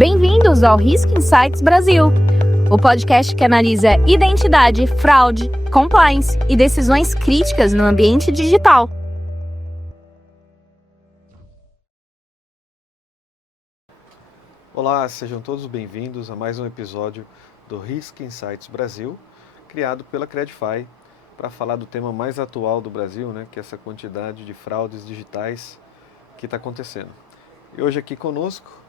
Bem-vindos ao Risk Insights Brasil, o podcast que analisa identidade, fraude, compliance e decisões críticas no ambiente digital. Olá, sejam todos bem-vindos a mais um episódio do Risk Insights Brasil, criado pela Credify para falar do tema mais atual do Brasil, que é essa quantidade de fraudes digitais que está acontecendo. E hoje aqui conosco,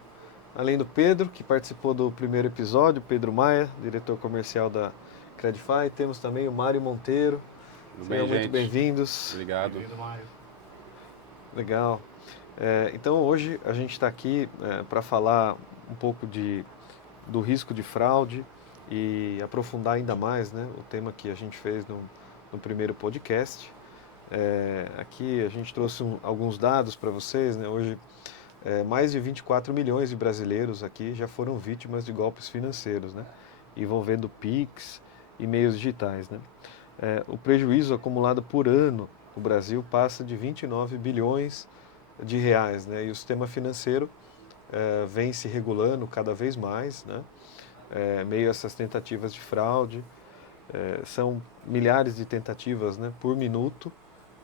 além do Pedro, que participou do primeiro episódio, Pedro Maia, diretor comercial da Credify, temos também o Mário Monteiro. Tudo Sejam bem, muito gente? bem-vindos. Obrigado. Bem-vindo, Mário. Legal. Então hoje a gente está aqui para falar um pouco do risco de fraude e aprofundar ainda mais o tema que a gente fez no primeiro podcast. Aqui a gente trouxe alguns dados para vocês. Hoje, mais de 24 milhões de brasileiros aqui já foram vítimas de golpes financeiros, envolvendo Pix e meios digitais. O prejuízo acumulado por ano no Brasil passa de 29 bilhões de reais, e o sistema financeiro vem se regulando cada vez mais, meio a essas tentativas de fraude. São milhares de tentativas por minuto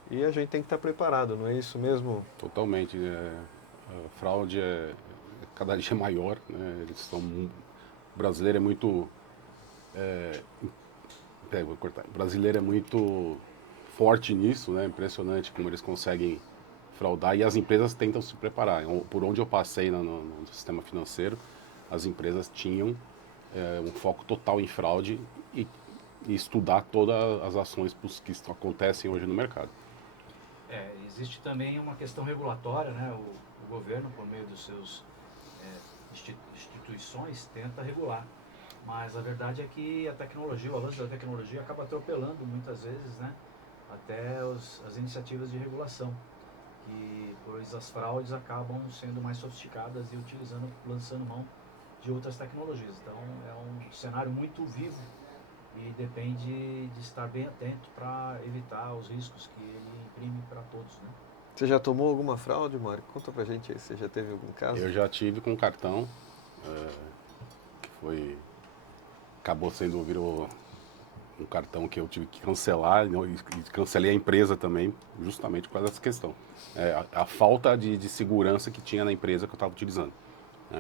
e a gente tem que estar preparado, não é isso mesmo? Totalmente. A fraude é cada dia maior, o brasileiro é muito... O brasileiro é muito forte nisso, impressionante como eles conseguem fraudar, e as empresas tentam se preparar. Por onde eu passei no sistema financeiro, as empresas tinham um foco total em fraude e estudar todas as ações que acontecem hoje no mercado. Existe também uma questão regulatória, o governo, por meio dos seus instituições, tenta regular. Mas a verdade é que a tecnologia, o avanço da tecnologia acaba atropelando muitas vezes, até as iniciativas de regulação. Pois as fraudes acabam sendo mais sofisticadas e lançando mão de outras tecnologias. Então é um cenário muito vivo e depende de estar bem atento para evitar os riscos que ele imprime para todos. Você já tomou alguma fraude, Mário? Conta pra gente aí, você já teve algum caso? Eu já tive com cartão, que acabou virou um cartão que eu tive que cancelar, e cancelei a empresa também, justamente por causa dessa questão. A falta de segurança que tinha na empresa que eu estava utilizando.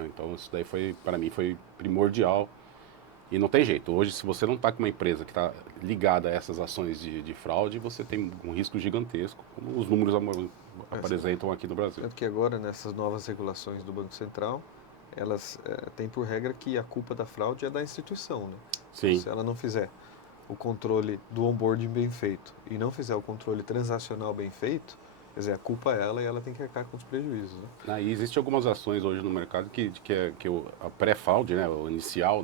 Então isso daí para mim foi primordial. E não tem jeito. Hoje, se você não está com uma empresa que está ligada a essas ações de fraude, você tem um risco gigantesco, como os números apresentam aqui no Brasil. É porque agora, nessas novas regulações do Banco Central, elas têm por regra que a culpa da fraude é da instituição. Sim. Se ela não fizer o controle do onboarding bem feito e não fizer o controle transacional bem feito, quer dizer, a culpa é ela e ela tem que arcar com os prejuízos. E existem algumas ações hoje no mercado que a pré-fraude, o inicial,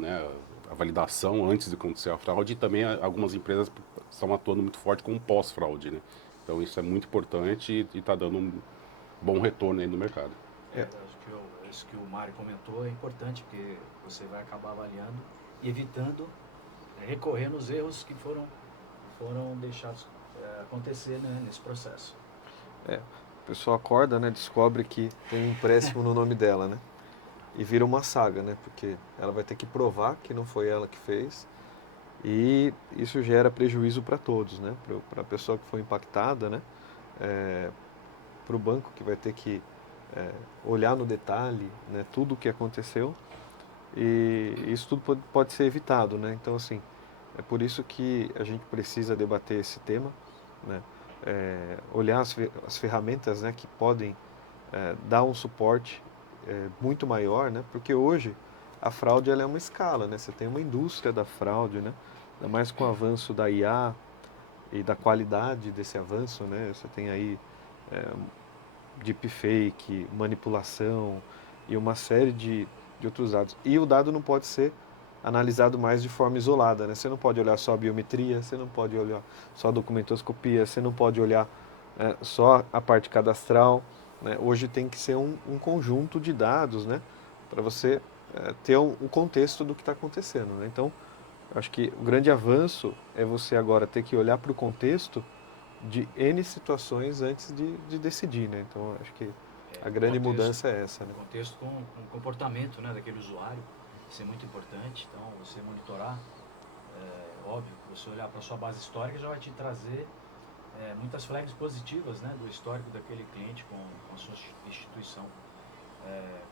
a validação antes de acontecer a fraude, e também algumas empresas estão atuando muito forte com pós-fraude. Então isso é muito importante e está dando um bom retorno aí no mercado. Acho que isso que o Mário comentou é importante, porque você vai acabar avaliando e evitando recorrer nos erros que foram deixados acontecer nesse processo. O pessoal acorda, descobre que tem um empréstimo no nome dela, e vira uma saga, porque ela vai ter que provar que não foi ela que fez, e isso gera prejuízo para todos, para a pessoa que foi impactada, para o banco que vai ter que olhar no detalhe, tudo o que aconteceu, e isso tudo pode ser evitado, então assim, é por isso que a gente precisa debater esse tema, olhar as ferramentas que podem dar um suporte muito maior, porque hoje a fraude ela é uma escala, você tem uma indústria da fraude, ainda mais com o avanço da IA e da qualidade desse avanço, você tem aí deepfake, manipulação e uma série de outros dados. E o dado não pode ser analisado mais de forma isolada, Você não pode olhar só a biometria, você não pode olhar só a documentoscopia, você não pode olhar só a parte cadastral, Hoje tem que ser um conjunto de dados, para você ter um contexto do que está acontecendo, Então, acho que o grande avanço é você agora ter que olhar para o contexto de N situações antes de decidir, Então, acho que A grande contexto, mudança é essa, né? O contexto com o comportamento, né, daquele usuário, isso é muito importante. Então, você monitorar, óbvio, você olhar para a sua base histórica já vai te trazer muitas flags positivas, né, do histórico daquele cliente com a sua instituição.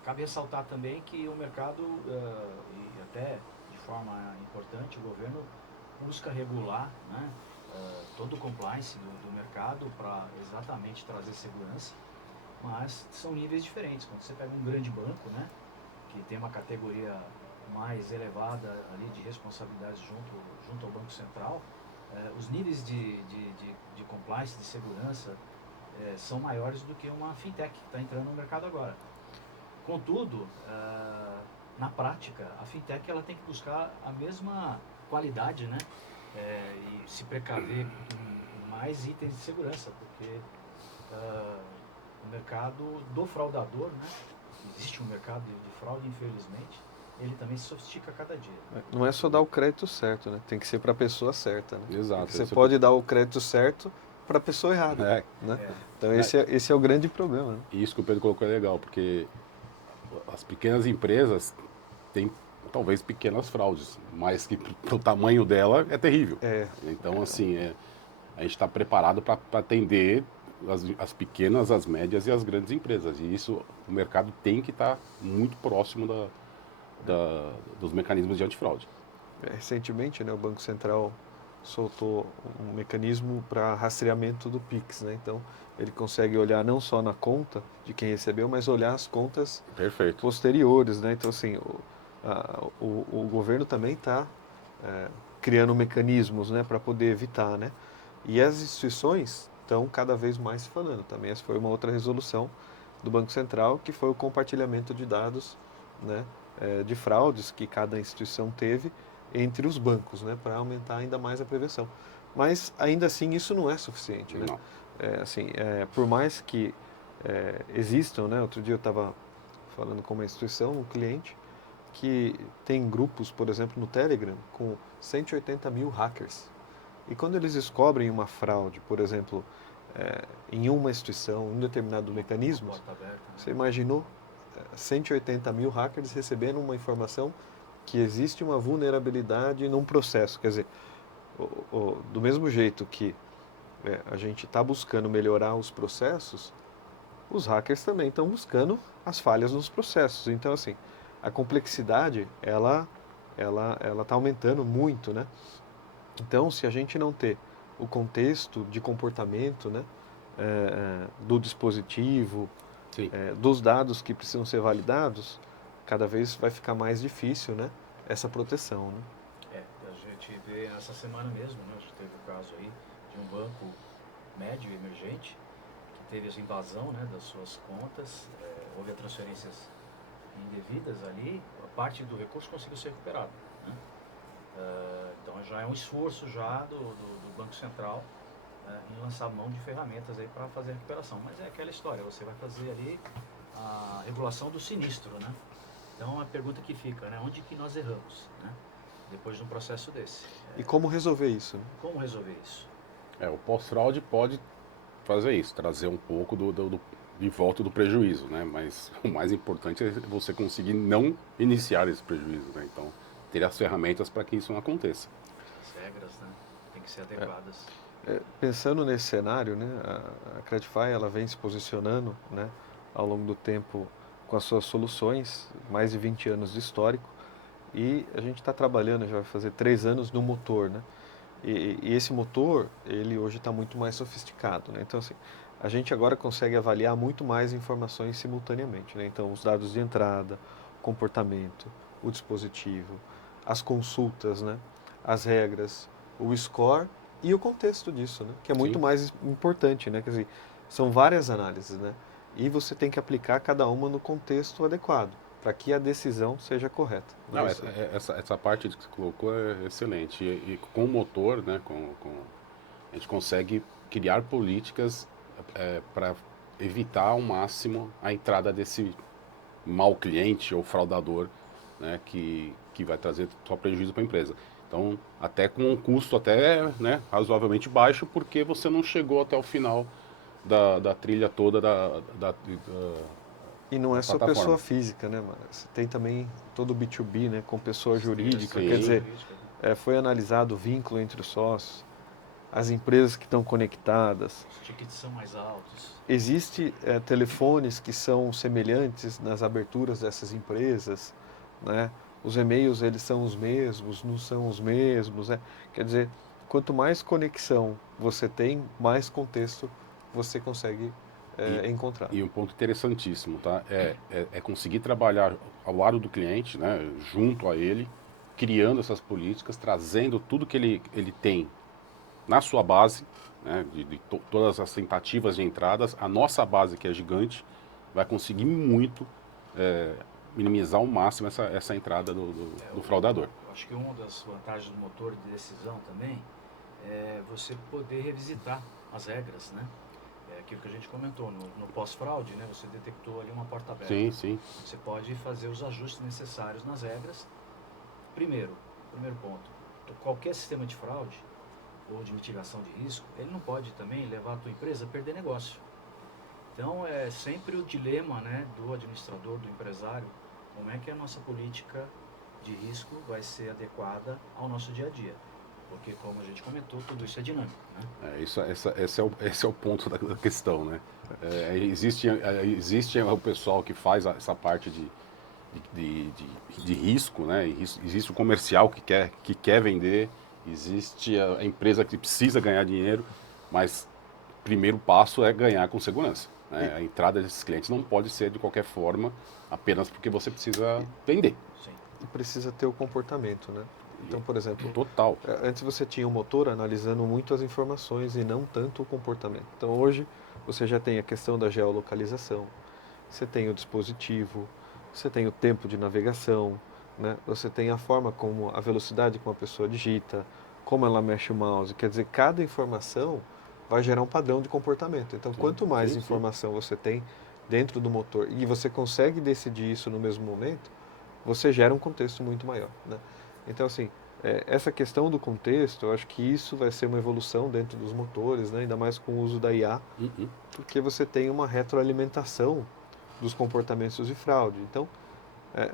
Cabe ressaltar também que o mercado, e até de forma importante, o governo busca regular, né, todo o compliance do mercado para exatamente trazer segurança, mas são níveis diferentes. Quando você pega um grande banco, né, que tem uma categoria mais elevada ali de responsabilidades junto ao Banco Central, os níveis de compliance, de segurança, são maiores do que uma fintech que está entrando no mercado agora. Contudo, na prática, a fintech ela tem que buscar a mesma qualidade, né, e se precaver com mais itens de segurança, porque o mercado do fraudador, né, existe um mercado de fraude, infelizmente, ele também se sofistica a cada dia. Não é só dar o crédito certo, né? Tem que ser para a pessoa certa, né? Exato. Porque você pode dar o crédito certo para a pessoa errada, né? Então esse é o grande problema, né? E isso que o Pedro colocou é legal, porque as pequenas empresas têm talvez pequenas fraudes, mas que o tamanho dela é terrível. Então, assim, a gente está preparado para atender as pequenas, as médias e as grandes empresas. E isso, o mercado tem que estar muito próximo dos mecanismos de antifraude. Recentemente, né, o Banco Central soltou um mecanismo para rastreamento do Pix, né? Então, ele consegue olhar não só na conta de quem recebeu, mas olhar as contas posteriores, né? Então, assim, o governo também está criando mecanismos, né, para poder evitar, né? E as instituições estão cada vez mais se falando. Também essa foi uma outra resolução do Banco Central, que foi o compartilhamento de dados, né, de fraudes que cada instituição teve entre os bancos, né, para aumentar ainda mais a prevenção. Mas ainda assim isso não é suficiente, né? Por mais que existam, né? Outro dia eu estava falando com uma instituição, um cliente, que tem grupos, por exemplo, no Telegram, com 180 mil hackers. E quando eles descobrem uma fraude, por exemplo, em uma instituição, em um determinado mecanismo, você imaginou 180 mil hackers recebendo uma informação que existe uma vulnerabilidade num processo. Quer dizer, do mesmo jeito que a gente está buscando melhorar os processos, os hackers também estão buscando as falhas nos processos. Então, assim, a complexidade, ela está aumentando muito, né? Então, se a gente não ter o contexto de comportamento, né, do dispositivo, dos dados que precisam ser validados, cada vez vai ficar mais difícil, né, essa proteção, né? A gente vê essa semana mesmo, né, a gente teve o caso aí de um banco médio emergente que teve essa invasão, né, das suas contas, houve transferências indevidas ali, a parte do recurso conseguiu ser recuperado, né? Então já é um esforço já do Banco Central em lançar mão de ferramentas aí para fazer a recuperação. Mas é aquela história, você vai fazer ali a regulação do sinistro, né? Então a pergunta que fica, né? Onde que nós erramos, né? Depois de um processo desse. E como resolver isso? Né? Como resolver isso? O pós-fraude pode fazer isso, trazer um pouco de volta do prejuízo, né? Mas o mais importante é você conseguir não iniciar esse prejuízo, né? Então, ter as ferramentas para que isso não aconteça. As regras, né? Tem que ser adequadas. Pensando nesse cenário, né, a Credify ela vem se posicionando, né, ao longo do tempo com as suas soluções, mais de 20 anos de histórico, e a gente está trabalhando, já vai fazer 3 anos no motor, né? E esse motor, ele hoje está muito mais sofisticado, né? Então, assim, a gente agora consegue avaliar muito mais informações simultaneamente, né? Então, os dados de entrada, comportamento, o dispositivo, as consultas, né? As regras, o score e o contexto disso, né? Que é muito mais importante, né? Quer dizer, são várias análises, né? E você tem que aplicar cada uma no contexto adequado, para que a decisão seja correta. Não, essa parte que você colocou é excelente. E com o motor, né, a gente consegue criar políticas para evitar ao máximo a entrada desse mau cliente ou fraudador, né, que vai trazer só prejuízo para a empresa. Então, até com um custo até, né, razoavelmente baixo, porque você não chegou até o final da trilha toda E não é só plataforma. pessoa física, né, mano? Você tem também todo o B2B, né, com pessoa jurídica. Sim. Quer dizer, foi analisado o vínculo entre os sócios, as empresas que estão conectadas. Os tickets são mais altos. Existem telefones que são semelhantes nas aberturas dessas empresas, né? Os e-mails, eles são os mesmos, não são os mesmos, né? Quer dizer, quanto mais conexão você tem, mais contexto você consegue encontrar. E um ponto interessantíssimo, tá? É conseguir trabalhar ao lado do cliente, né? Junto a ele, criando essas políticas, trazendo tudo que ele tem na sua base, né, todas as tentativas de entradas, a nossa base, que é gigante, vai conseguir muito minimizar ao máximo essa entrada do fraudador. Eu acho que uma das vantagens do motor de decisão também é você poder revisitar as regras, né? É aquilo que a gente comentou, no pós-fraude, né, você detectou ali uma porta aberta. Sim. Você pode fazer os ajustes necessários nas regras. Primeiro ponto, qualquer sistema de fraude ou de mitigação de risco, ele não pode também levar a tua empresa a perder negócio. Então, é sempre o dilema, né, do administrador, do empresário, como é que a nossa política de risco vai ser adequada ao nosso dia a dia. Porque, como a gente comentou, tudo isso é dinâmico, né? Esse é o ponto da questão, né? Existe o pessoal que faz essa parte de risco, né? Existe o comercial que quer vender, existe a empresa que precisa ganhar dinheiro, mas o primeiro passo é ganhar com segurança, né? A entrada desses clientes não pode ser de qualquer forma, apenas porque você precisa vender. Sim. E precisa ter o comportamento, né? Então, por exemplo, Total. Antes você tinha o motor analisando muito as informações e não tanto o comportamento. Então, hoje você já tem a questão da geolocalização, você tem o dispositivo, você tem o tempo de navegação, né? Você tem a forma como, a velocidade como a pessoa digita, como ela mexe o mouse. Quer dizer, cada informação vai gerar um padrão de comportamento. Então, quanto mais informação você tem dentro do motor e você consegue decidir isso no mesmo momento, você gera um contexto muito maior, né? Então, assim, essa questão do contexto, eu acho que isso vai ser uma evolução dentro dos motores, né? Ainda mais com o uso da IA, porque você tem uma retroalimentação dos comportamentos de fraude. Então,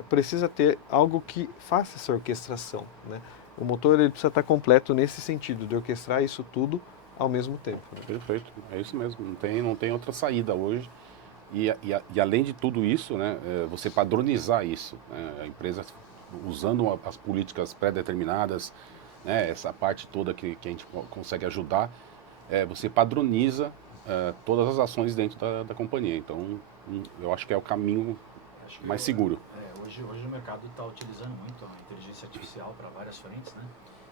precisa ter algo que faça essa orquestração, né? O motor ele precisa estar completo nesse sentido, de orquestrar isso tudo ao mesmo tempo, né? Perfeito, é isso mesmo, não tem outra saída hoje. E além de tudo isso, né, você padronizar isso, né, a empresa usando as políticas pré-determinadas, né, essa parte toda que a gente consegue ajudar, você padroniza todas as ações dentro da companhia. Então, eu acho que é o caminho mais seguro. Hoje o mercado está utilizando muito a inteligência artificial para várias frentes, né?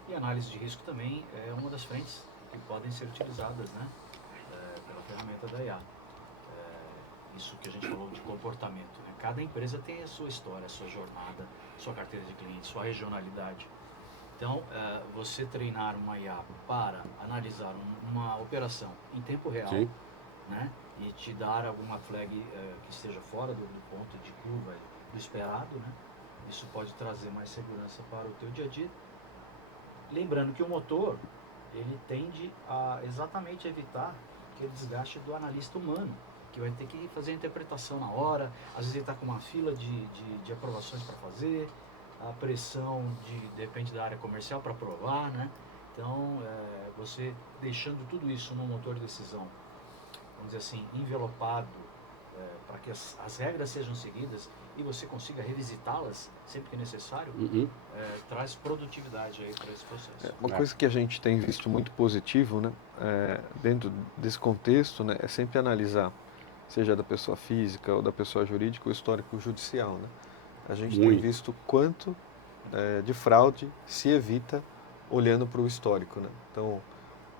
E a análise de risco também é uma das frentes que podem ser utilizadas, né, pela ferramenta da IA. Isso que a gente falou de comportamento, né? Cada empresa tem a sua história, a sua jornada, sua carteira de clientes, sua regionalidade. Então, você treinar uma IA para analisar uma operação em tempo real, né, e te dar alguma flag que esteja fora do ponto de curva, do esperado, né, isso pode trazer mais segurança para o teu dia a dia. Lembrando que o motor, ele tende a exatamente evitar aquele desgaste do analista humano, que vai ter que fazer a interpretação na hora, às vezes ele está com uma fila de aprovações para fazer, a pressão de repente da área comercial para aprovar, né? Então, você deixando tudo isso no motor de decisão, vamos dizer assim, envelopado, para que as regras sejam seguidas e você consiga revisitá-las sempre que necessário, traz produtividade aí para esse processo. Uma coisa que a gente tem visto muito positivo, né, dentro desse contexto, né, é sempre analisar, seja da pessoa física ou da pessoa jurídica, o histórico judicial, né? A gente tem visto quanto de fraude se evita olhando para o histórico, né? Então,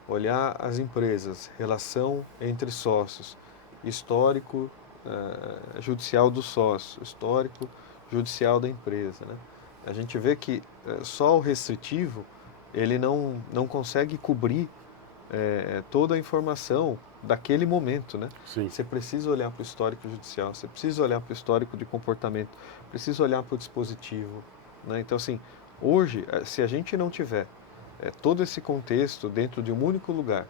olhar as empresas, relação entre sócios, histórico judicial do sócio, histórico judicial da empresa, né? A gente vê que só o restritivo ele não consegue cobrir toda a informação daquele momento, né? Sim. Você precisa olhar para o histórico judicial, você precisa olhar para o histórico de comportamento, precisa olhar para o dispositivo, né? Então, assim, hoje, se a gente não tiver todo esse contexto dentro de um único lugar,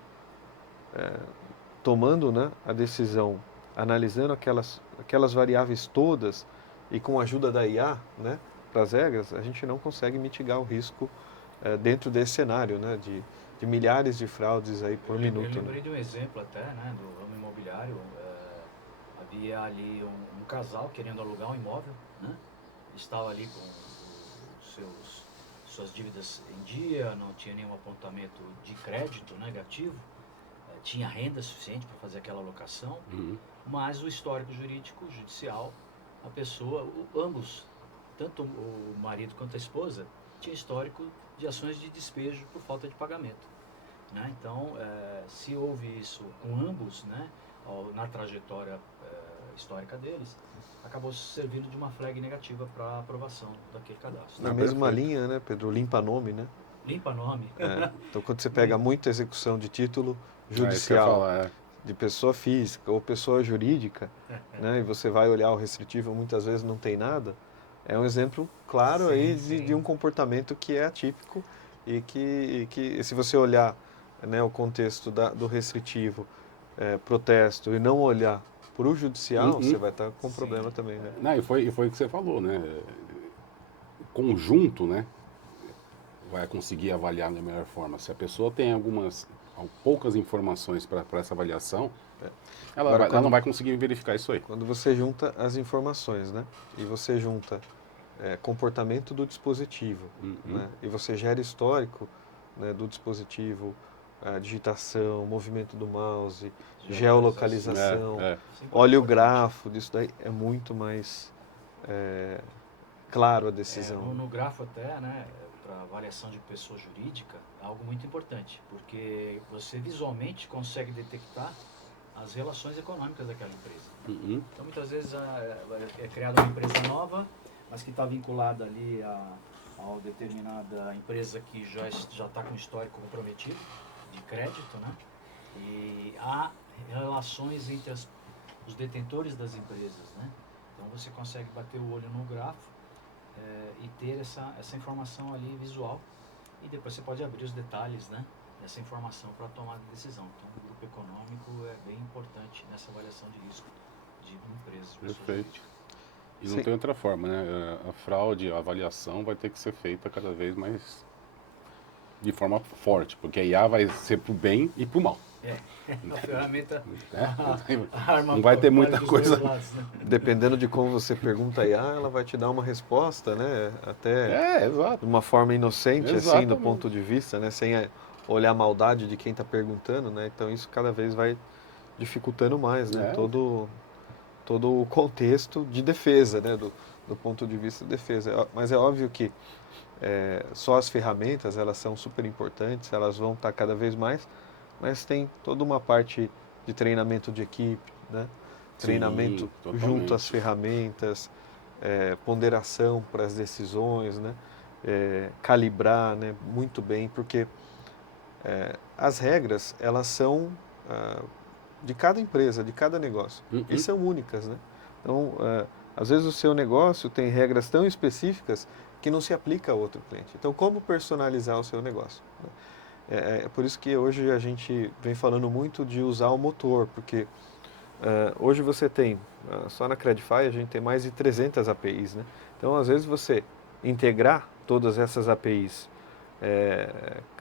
tomando, né, a decisão, analisando aquelas variáveis todas e com a ajuda da IA, né, para as regras, a gente não consegue mitigar o risco dentro desse cenário, né, de milhares de fraudes aí por minuto. Eu lembrei de um exemplo até, né, do ramo imobiliário. Havia ali um casal querendo alugar um imóvel, né? Estava ali com suas dívidas em dia, não tinha nenhum apontamento de crédito negativo, tinha renda suficiente para fazer aquela alocação, mas o histórico jurídico, judicial, a pessoa, ambos, tanto o marido quanto a esposa, tinha histórico de ações de despejo por falta de pagamento, né? Então, se houve isso com ambos, né, na trajetória histórica deles, acabou servindo de uma flag negativa para aprovação daquele cadastro. Na mesma linha, né, Pedro? Limpa nome, né? Limpa nome. Então, quando você pega muita execução de título judicial, de pessoa física ou pessoa jurídica, né, e você vai olhar o restritivo, muitas vezes não tem nada, é um exemplo claro de um comportamento que é atípico e que se você olhar, né, o contexto do restritivo, protesto, e não olhar para o judicial, você vai estar com problema também, né? Não, e foi o que você falou, né? Conjunto, né? Vai conseguir avaliar da melhor forma. Se a pessoa tem poucas informações para essa avaliação, ela não vai conseguir verificar isso aí. Quando você junta as informações, né? E você junta comportamento do dispositivo, né? E você gera histórico, né, do dispositivo, a digitação, movimento do mouse, geolocalização, olha o grafo, disso daí é muito mais claro a decisão. No grafo até, né, para avaliação de pessoa jurídica, é algo muito importante, porque você visualmente consegue detectar as relações econômicas daquela empresa. Então, muitas vezes é criada uma empresa nova, mas que está vinculada ali a determinada empresa que já está com histórico comprometido de crédito, né? E há relações entre os detentores das empresas, né? Então você consegue bater o olho no grafo e ter essa informação ali visual, e depois você pode abrir os detalhes, né, dessa informação para tomar decisão. Então o grupo econômico é bem importante nessa avaliação de risco de empresas. Perfeito. E não tem outra forma, né? A fraude, a avaliação vai ter que ser feita cada vez mais de forma forte, porque a IA vai ser pro bem e pro mal. A ferramenta não vai ter muita coisa. Lados, né? Dependendo de como você pergunta a IA, ela vai te dar uma resposta, né? Até exato. de uma forma inocente, Exatamente. assim, do ponto de vista, né? Sem olhar a maldade de quem está perguntando, né? Então isso cada vez vai dificultando mais, né? Todo o contexto de defesa, né? Do ponto de vista de defesa. Mas é óbvio que só as ferramentas, elas são super importantes, elas vão estar cada vez mais, mas tem toda uma parte de treinamento de equipe, né? Treinamento junto às ferramentas, ponderação para as decisões, né? Calibrar, né, muito bem, porque as regras, elas são de cada empresa, de cada negócio, e são únicas, né? Então, às vezes o seu negócio tem regras tão específicas que não se aplica a outro cliente. Então, como personalizar o seu negócio? É por isso que hoje a gente vem falando muito de usar o motor, porque hoje você tem, só na Credify a gente tem mais de 300 APIs, né? Então, às vezes você integrar todas essas APIs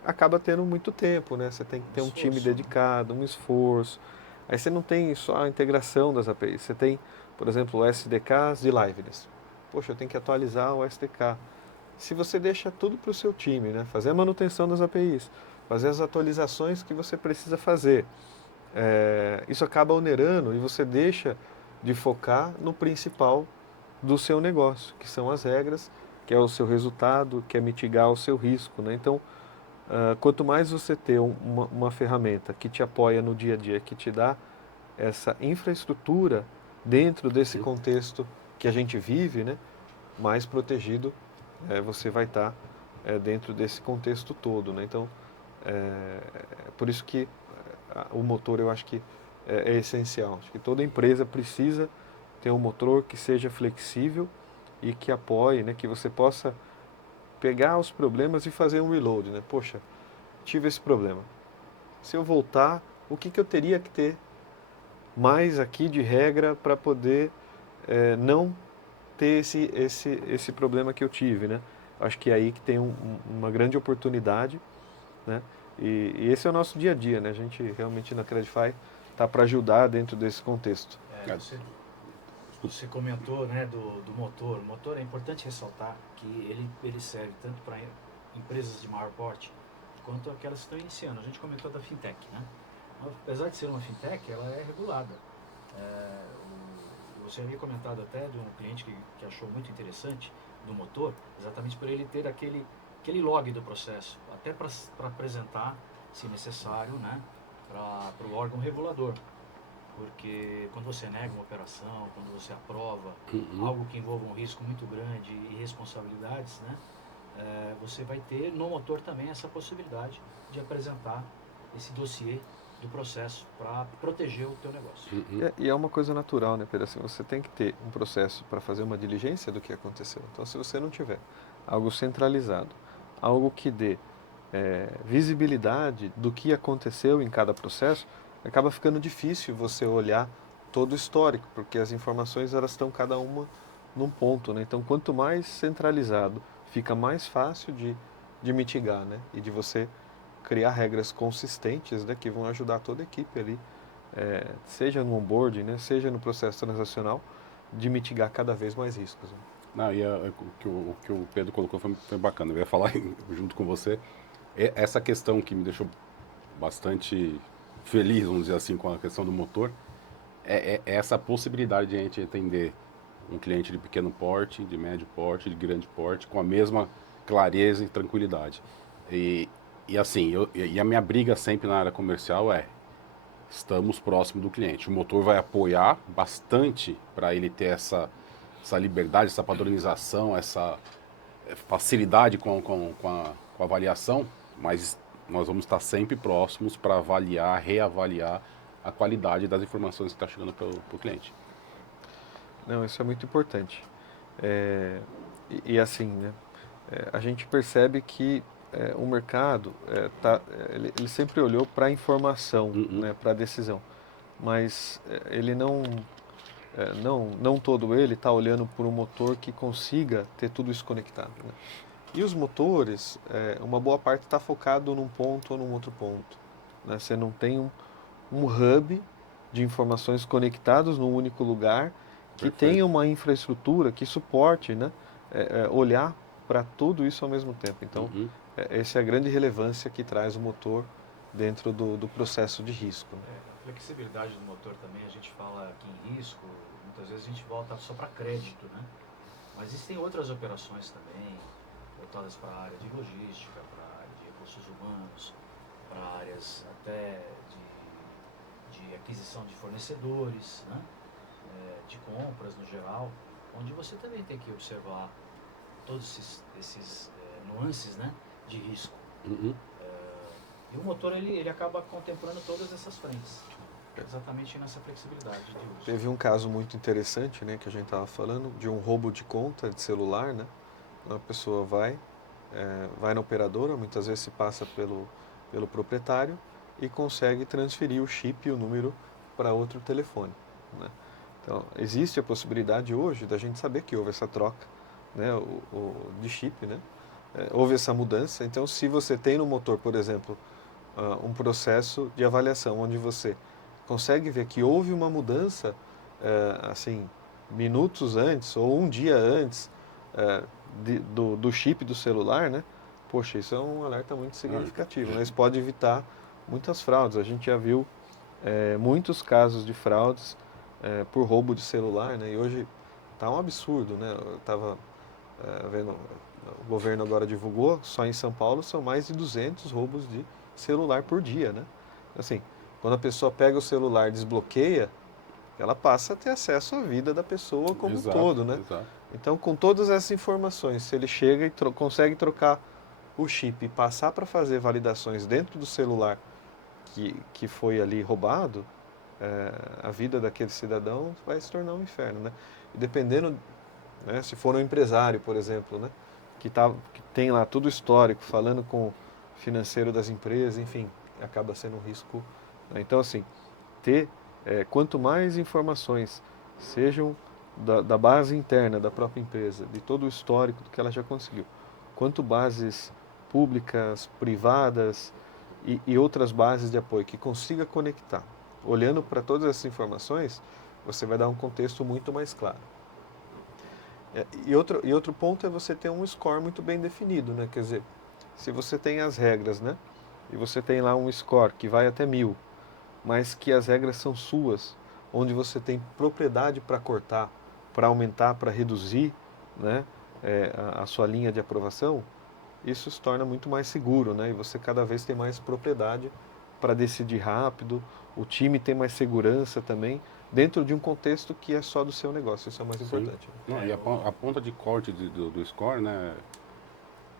acaba tendo muito tempo, né? Você tem que ter um time dedicado, um esforço. Aí você não tem só a integração das APIs, você tem, por exemplo, o SDKs de liveness. Poxa, eu tenho que atualizar o SDK. Se você deixa tudo para o seu time, né? Fazer a manutenção das APIs, fazer as atualizações que você precisa fazer, isso acaba onerando e você deixa de focar no principal do seu negócio, que são as regras, que é o seu resultado, que é mitigar o seu risco, né? Então, quanto mais você ter uma ferramenta que te apoia no dia a dia, que te dá essa infraestrutura dentro desse contexto que a gente vive, né, mais protegido você vai estar dentro desse contexto todo, né? Então, por isso que o motor eu acho que é essencial. Acho que toda empresa precisa ter um motor que seja flexível e que apoie, né, que você possa pegar os problemas e fazer um reload, né? Poxa, tive esse problema. Se eu voltar, o que eu teria que ter mais aqui de regra para poder não ter esse problema que eu tive, né? Acho que é aí que tem uma grande oportunidade, né? E esse é o nosso dia a dia, né? A gente realmente na Credify está para ajudar dentro desse contexto. Você comentou, né, do motor. O motor é importante ressaltar que ele serve tanto para empresas de maior porte quanto aquelas que estão iniciando. A gente comentou da fintech, né? Apesar de ser uma fintech, ela é regulada. Você havia comentado até de um cliente que achou muito interessante do motor, exatamente por ele ter aquele log do processo, até para apresentar, se necessário, né, para o órgão regulador. Porque quando você nega uma operação, quando você aprova algo que envolva um risco muito grande e responsabilidades, né, você vai ter no motor também essa possibilidade de apresentar esse dossiê do processo para proteger o teu negócio. E é uma coisa natural, né, Pedro? Assim, você tem que ter um processo para fazer uma diligência do que aconteceu. Então, se você não tiver algo centralizado, algo que dê visibilidade do que aconteceu em cada processo, acaba ficando difícil você olhar todo o histórico, porque as informações elas estão cada uma num ponto, né? Então, quanto mais centralizado, fica mais fácil de mitigar, né? E de você criar regras consistentes, né, que vão ajudar toda a equipe ali, seja no onboarding, né, seja no processo transacional, de mitigar cada vez mais riscos. Né? Não, e o que o Pedro colocou foi bacana. Eu ia falar junto com você. Essa questão que me deixou bastante feliz, vamos dizer assim, com a questão do motor, é essa possibilidade de a gente atender um cliente de pequeno porte, de médio porte, de grande porte, com a mesma clareza e tranquilidade. E assim, a minha briga sempre na área comercial estamos próximo do cliente. O motor vai apoiar bastante para ele ter essa liberdade, essa padronização, essa facilidade com a avaliação, mas nós vamos estar sempre próximos para avaliar, reavaliar a qualidade das informações que está chegando para o cliente. Não, isso é muito importante. E assim, né, a gente percebe que o mercado ele sempre olhou para a informação, né, para a decisão, mas ele não todo ele está olhando por um motor que consiga ter tudo isso conectado. Né? E os motores, uma boa parte está focado num ponto ou num outro ponto. Né? Você não tem um hub de informações conectados num único lugar que tenha uma infraestrutura que suporte, né, olhar para tudo isso ao mesmo tempo. Então, essa é a grande relevância que traz o motor dentro do processo de risco. A flexibilidade do motor também, a gente fala aqui em risco, muitas vezes a gente volta só para crédito, né? Mas existem outras operações também, voltadas para a área de logística, para a área de recursos humanos, para áreas até de aquisição de fornecedores, né? De compras no geral, onde você também tem que observar todos esses nuances, né, de risco. E o motor ele acaba contemplando todas essas frentes, exatamente nessa flexibilidade de uso. Teve um caso muito interessante, né, que a gente estava falando, de um roubo de conta de celular, né? A pessoa vai na operadora, muitas vezes se passa pelo proprietário e consegue transferir o chip e o número para outro telefone, né? Então, existe a possibilidade hoje da gente saber que houve essa troca, né, de chip, né? Houve essa mudança. Então, se você tem no motor, por exemplo, um processo de avaliação onde você consegue ver que houve uma mudança, assim, minutos antes ou um dia antes do chip do celular, né? Poxa, isso é um alerta muito significativo, né? Isso pode evitar muitas fraudes. A gente já viu muitos casos de fraudes por roubo de celular, né? E hoje está um absurdo, né? Eu estava vendo, o governo agora divulgou, só em São Paulo são mais de 200 roubos de celular por dia, né? Assim, quando a pessoa pega o celular e desbloqueia, ela passa a ter acesso à vida da pessoa como um todo, né? Exato. Então, com todas essas informações, se ele chega e consegue trocar o chip e passar para fazer validações dentro do celular que foi ali roubado, a vida daquele cidadão vai se tornar um inferno, né? E dependendo, né, se for um empresário, por exemplo, né, que tem lá tudo histórico, falando com o financeiro das empresas, enfim, acaba sendo um risco. Né? Então, assim, ter quanto mais informações sejam da base interna da própria empresa, de todo o histórico do que ela já conseguiu, quanto bases públicas, privadas e outras bases de apoio que consiga conectar, olhando para todas essas informações, você vai dar um contexto muito mais claro. E outro ponto é você ter um score muito bem definido, né? Quer dizer, se você tem as regras, né? E você tem lá um score que vai até 1000, mas que as regras são suas, onde você tem propriedade para cortar, para aumentar, para reduzir, né? A sua linha de aprovação, isso se torna muito mais seguro, né? E você cada vez tem mais propriedade para decidir rápido, o time tem mais segurança também, dentro de um contexto que é só do seu negócio, isso é o mais importante. Não, e a ponta de corte do score, né,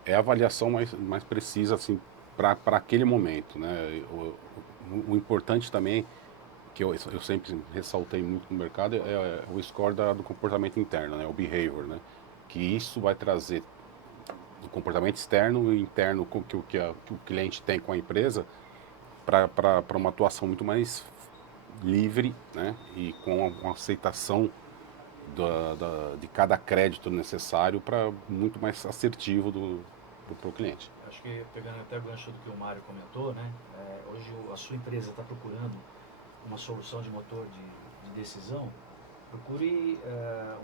é a avaliação mais precisa assim, para aquele momento. Né? O importante também, que eu sempre ressaltei muito no mercado, é o score do comportamento interno, né, o behavior. Né? Que isso vai trazer o comportamento externo e interno que o cliente tem com a empresa para uma atuação muito mais livre, né, e com a aceitação de cada crédito necessário para muito mais assertivo pro cliente. Acho que pegando até o gancho do que o Mário comentou, né, hoje a sua empresa está procurando uma solução de motor de decisão, procure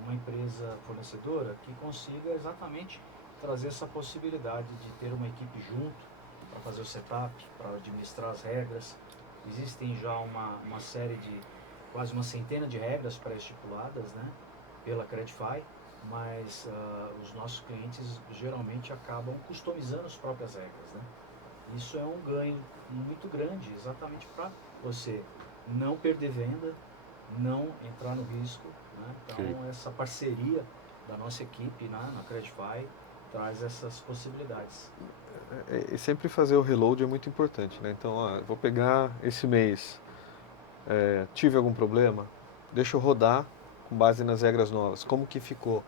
uma empresa fornecedora que consiga exatamente trazer essa possibilidade de ter uma equipe junto para fazer o setup, para administrar as regras. Existem já uma série de quase uma centena de regras pré-estipuladas, né, pela Credify, mas os nossos clientes geralmente acabam customizando as próprias regras. Né? Isso é um ganho muito grande, exatamente para você não perder venda, não entrar no risco. Né? Então, Sim. essa parceria da nossa equipe na Credify traz essas possibilidades. E sempre fazer o reload é muito importante, né? Então, vou pegar esse mês, tive algum problema, deixa eu rodar com base nas regras novas. Como que ficou?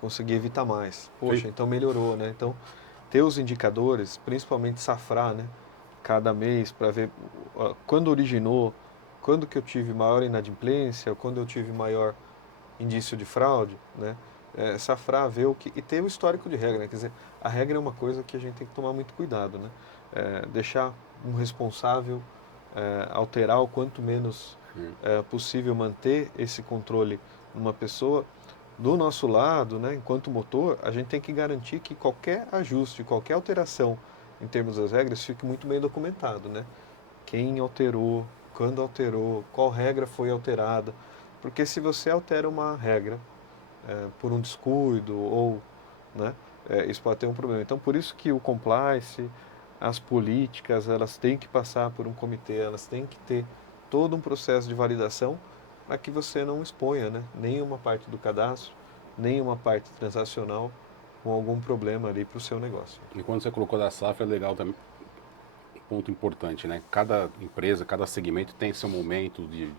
Consegui evitar mais. Poxa, Sim. então melhorou, né? Então, ter os indicadores, principalmente safrar, né? Cada mês para ver quando originou, quando que eu tive maior inadimplência, quando eu tive maior indício de fraude, né? Safrar, ver e ter o histórico de regra, né? Quer dizer, a regra é uma coisa que a gente tem que tomar muito cuidado, né? Deixar um responsável alterar o quanto menos possível, manter esse controle numa pessoa. Do nosso lado, né, enquanto motor, a gente tem que garantir que qualquer ajuste, qualquer alteração em termos das regras fique muito bem documentado, né? Quem alterou, quando alterou, qual regra foi alterada, porque se você altera uma regra por um descuido ou, né, isso pode ter um problema. Então, por isso que o compliance, as políticas, elas têm que passar por um comitê, elas têm que ter todo um processo de validação para que você não exponha, né, nenhuma parte do cadastro, nenhuma parte transacional com algum problema ali para o seu negócio. E quando você colocou da safra, é legal também, ponto importante, né? Cada empresa, cada segmento tem seu momento de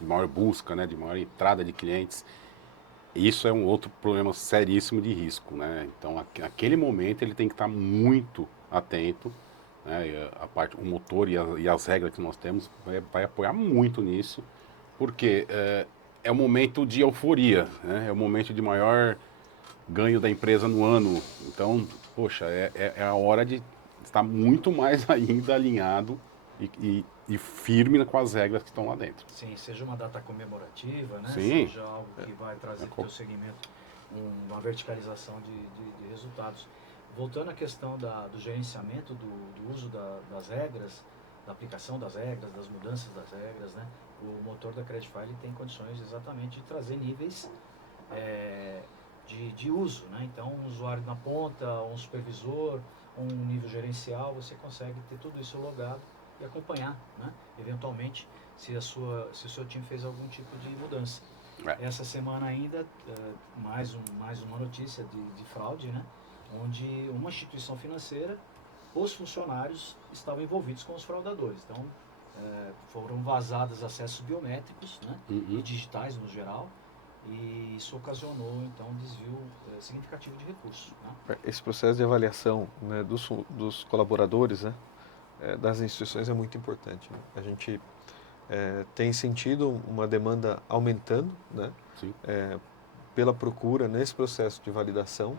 maior busca, né? De maior entrada de clientes. E isso é um outro problema seríssimo de risco, né? Então, naquele momento, ele tem que estar muito atento, né? E o motor e as regras que nós temos vai apoiar muito nisso, porque é um momento de euforia, né? É o momento de maior ganho da empresa no ano. Então, poxa, é a hora de estar muito mais ainda alinhado e firme com as regras que estão lá dentro. Sim, seja uma data comemorativa, né? Sim. Seja algo que vai trazer para o teu segmento uma verticalização de resultados. Voltando à questão do gerenciamento do uso das regras, da aplicação das regras, das mudanças das regras, né? O motor da Credify ele tem condições exatamente de trazer níveis de uso, né? Então, um usuário na ponta, um supervisor, um nível gerencial, você consegue ter tudo isso logado e acompanhar, né? Eventualmente, se o seu time fez algum tipo de mudança. Essa semana ainda, mais uma notícia de fraude, né? Onde uma instituição financeira, os funcionários estavam envolvidos com os fraudadores. Então, foram vazados acessos biométricos, né? E digitais no geral, e isso ocasionou, então, um desvio significativo de recursos. Né? Esse processo de avaliação, né, dos colaboradores, né, das instituições é muito importante. Né? A gente tem sentido uma demanda aumentando, né? Sim. Pela procura nesse processo de validação.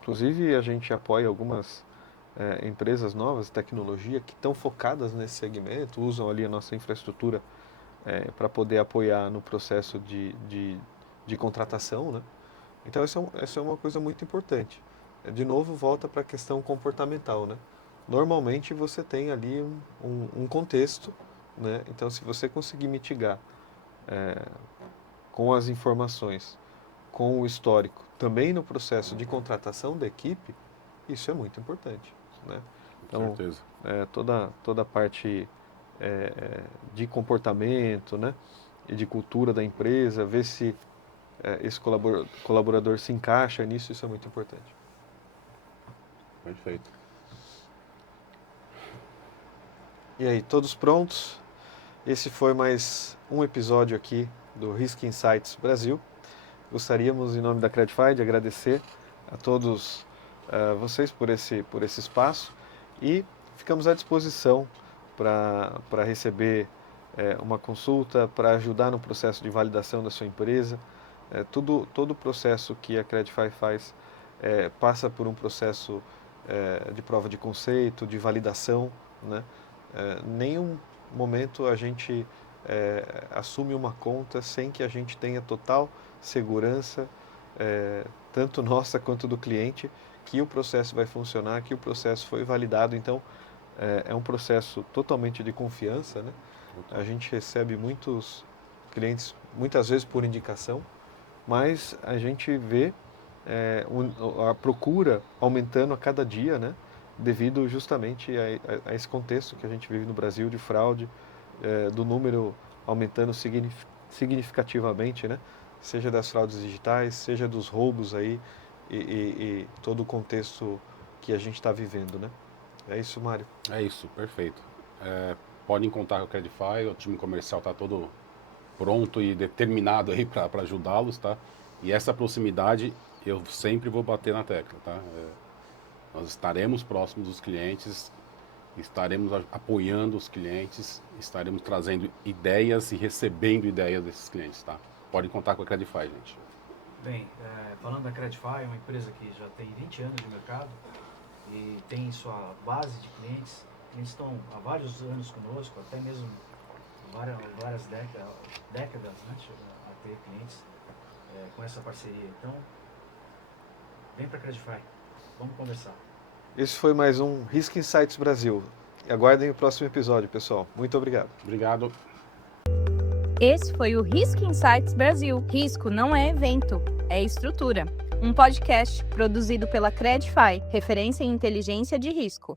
Inclusive, a gente apoia algumas empresas novas de tecnologia que estão focadas nesse segmento, usam ali a nossa infraestrutura para poder apoiar no processo de contratação, né? Então, essa é uma coisa muito importante. De novo, volta para a questão comportamental, né? Normalmente, você tem ali um contexto, né? Então, se você conseguir mitigar com as informações, com o histórico, também no processo de contratação da equipe, isso é muito importante, né? Então, Com certeza. toda a parte de comportamento, né? E de cultura da empresa, ver se esse colaborador se encaixa nisso, isso é muito importante. Perfeito. E aí, todos prontos? Esse foi mais um episódio aqui do Risk Insights Brasil. Gostaríamos, em nome da Credify, de agradecer a todos vocês por esse espaço e ficamos à disposição para receber uma consulta, para ajudar no processo de validação da sua empresa. Todo o processo que a Credify faz passa por um processo de prova de conceito, de validação, né? Nenhum momento a gente assume uma conta sem que a gente tenha total segurança, tanto nossa quanto do cliente, que o processo vai funcionar, que o processo foi validado. Então, é um processo totalmente de confiança, né? A gente recebe muitos clientes, muitas vezes por indicação, mas a gente vê a procura aumentando a cada dia, né? Devido justamente a esse contexto que a gente vive no Brasil de fraude, do número aumentando significativamente, né? Seja das fraudes digitais, seja dos roubos aí e todo o contexto que a gente está vivendo, né? É isso, Mário. É isso, perfeito. Podem contar com a Credify, o time comercial está todo pronto e determinado aí para ajudá-los, tá? E essa proximidade eu sempre vou bater na tecla, tá? Nós estaremos próximos dos clientes, estaremos apoiando os clientes, estaremos trazendo ideias e recebendo ideias desses clientes, tá? Pode contar com a Credify, gente. Bem, falando da Credify, é uma empresa que já tem 20 anos de mercado e tem sua base de clientes. Eles estão há vários anos conosco, até mesmo várias décadas, né? A ter clientes com essa parceria. Então, vem para a Credify. Vamos conversar. Esse foi mais um Risk Insights Brasil. Aguardem o próximo episódio, pessoal. Muito obrigado. Obrigado. Esse foi o Risk Insights Brasil. Risco não é evento, é estrutura. Um podcast produzido pela Credify, referência em inteligência de risco.